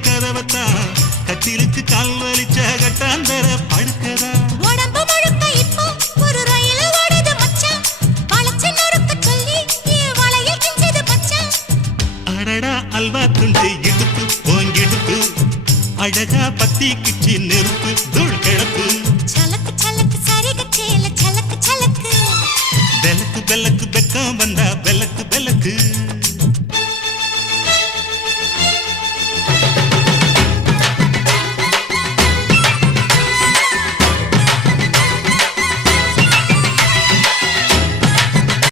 கதவத்தான் கட்டிலுக்கு கால் வலிச்ச கட்டாந்தர படுக்கதா உடம்பு முழுக்க இப்போ ஒரு ரயில் ஓடுது மச்சான் வளைச்சு நொறுக்க சொல்லி வளையல் கிஞ்சது மச்சான் அடடா அல்வா துண்டு இடுப்பு போங்கிடுப்பு அழகா பத்தி கிச்சி நெருப்பு தூள் கிழப்பு சலக்கு சலக்கு சரிக சேல சலக்கு சலக்கு பெலக்கு பெலக்கு பெக்கம் வந்தா பெலக்கு பெலக்கு